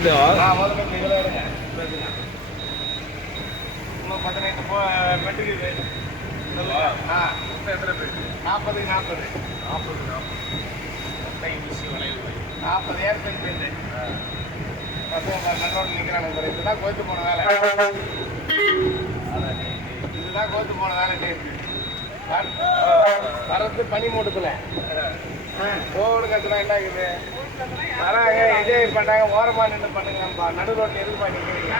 இதுதான் கோத்து போன வேலை. இதுதான் கோத்து போன வேலை. வரது பனி மூட்டத்துல கோவிடு கத்துனா என்ன இருக்குது? வராங்க என்ஜாய் பண்றாங்க, ஓரமா நின்று பண்ணுங்க. நடு ரோட்ல எதுக்கு பண்ணிக்கிறீங்க?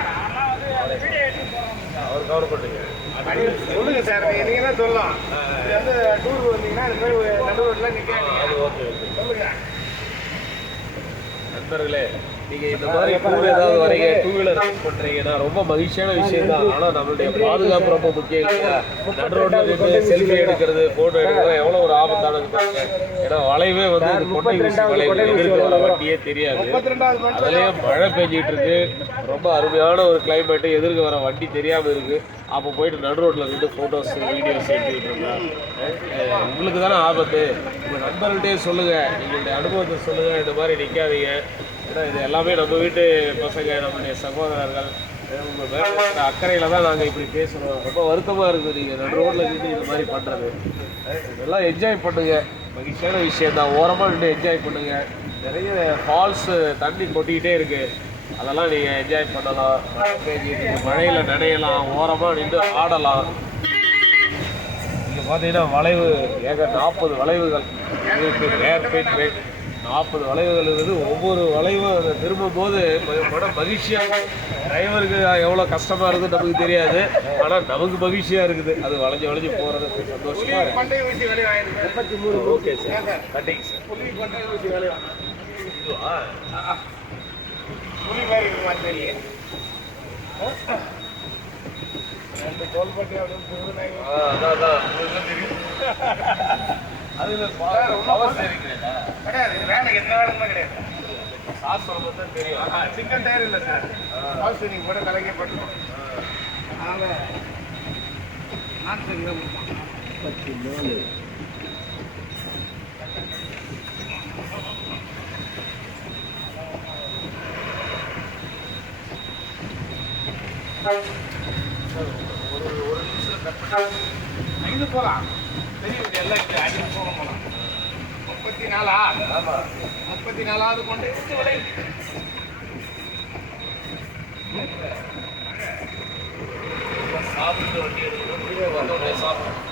சொல்லுங்க சார், நீங்க தான் சொல்லலாம். இது வந்து டூருக்கு வந்தீங்கன்னா இந்த மாதிரி நடு ரோட்ல நிற்காதீங்க. சொல்லுங்க நண்பர்களே. நீங்க இந்த மாதிரி டூர் ஏதாவது வரீங்க, டூ வீலர் ரைட் பண்றீங்கன்னா ரொம்ப மகிழ்ச்சியான விஷயம் தான். ஆனா நம்மளுடைய பாதுகாப்பு ரொம்ப முக்கியம் இல்லையா? நடு ரோட்ல நின்று செல்ஃபி எடுக்கிறது, போட்டோ எடுக்கிறது எவ்வளவு ஒரு ஆபத்தானது பாருங்க. ஏன்னா வளைவே வந்து கொட்டை ஊசி வளைவு, எதிர்க்க வர வண்டியே தெரியாது. அதுலயே மழை பெஞ்சிட்டு இருக்கு, ரொம்ப அருமையான ஒரு கிளைமேட், எதிர்க்க வர வண்டி தெரியாம இருக்கு. அப்போ போயிட்டு நடு ரோட்ல நின்று போட்டோஸ் வீடியோஸ் எடுத்துக்கிட்டு இருந்தா உங்களுக்கு தானே ஆபத்து. உங்க நண்பர்கள்ட்டே சொல்லுங்க, எங்களுடைய அனுபவத்தை சொல்லுங்க, இந்த மாதிரி நிற்காதீங்க. ஏன்னா இது எல்லாமே நம்ம வீட்டு பசங்க, நம்மளுடைய சகோதரர்கள், உங்கள் மேலே அக்கறையில் தான் நாங்கள் இப்படி பேசுகிறோம். ரொம்ப வருத்தமாக இருக்குது நீங்கள் நடு ரோட்டில் நின்று இது மாதிரி பண்ணுறது. இதெல்லாம் என்ஜாய் பண்ணுங்க, மகிழ்ச்சியான விஷயம் தான். ஓரமாக நின்று என்ஜாய் பண்ணுங்க. நிறைய ஃபால்ஸு தண்ணி கொட்டிக்கிட்டே இருக்குது, அதெல்லாம் நீங்கள் என்ஜாய் பண்ணலாம். மழை பெஞ்சிட்டு மழையில் நனையலாம், ஓரமாக நின்று ஆடலாம். இங்கே பார்த்தீங்கன்னா வளைவு 40 வளைவுகள், 40 வளைவுகள் இருக்குது. ஒவ்வொரு வளைவும் அதை திரும்பும் போது மகிழ்ச்சியாக, டிரைவருக்கு எவ்வளோ கஷ்டமாக இருக்குது நமக்கு தெரியாது, ஆனால் நமக்கு மகிழ்ச்சியாக இருக்குது. அது வளைஞ்சு வளைஞ்சு போகிறது சந்தோஷமாக இருக்குது. Okay sir, cutting sir. அதுல பவர் ஸ்டீரிங் கிடையாது, வேலை எந்த வேலையுமே கிடையாது. சார் சொல்றது தெரியும், சிங்கிள் டயர் இல்லை சார். பவர் ஸ்டீரிங் போட்டு கலக்கே போட்டுருவோம். அதனால நான் தெரியும் 34 ஒரு நிமிஷம் கட் பண்ணி 5 போகலாம். பெரிய வீடு எல்லாம் இப்படி 5 போகலாம். 34 34வது கொண்டு சாப்பிட்டு வண்டி எடுக்கணும். சாப்பிட்டு